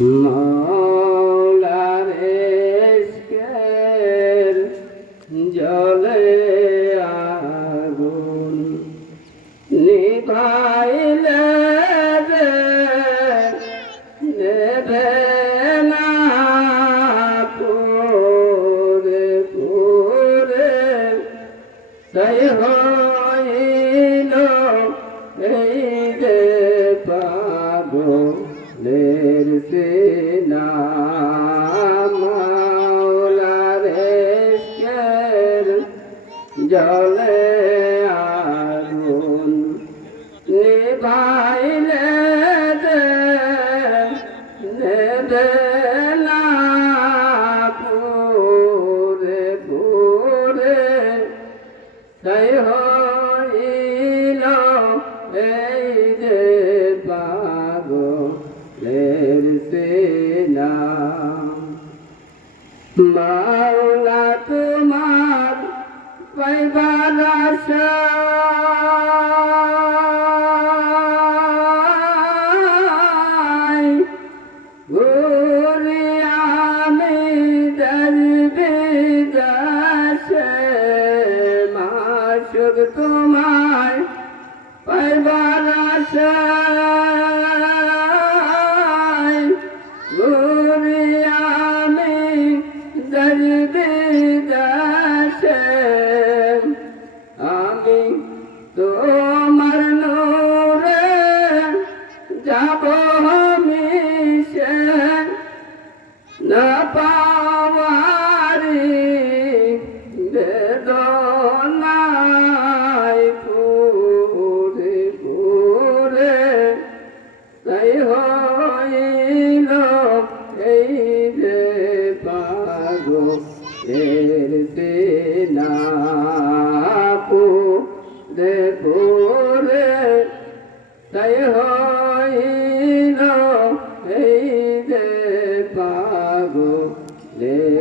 মৌলার জলে আগুন নিভাইলে নেবে না পুরে পুরে। পাগলের সেনা মাওলার জলে আগুন নিভাইলে নেবে না পুরে পুরে তাই হইল এই যে পাগলের সেনা মাওলা তোমার পাইবার মাসুক তোমায় পাইবার আশায়। পাওয়ারি বেদনায় পুরে পুরে তাই হইল এই যে পাগো, এর সেনা পুরে পুরে তাই হইল এই যে পাগো। লের সেনা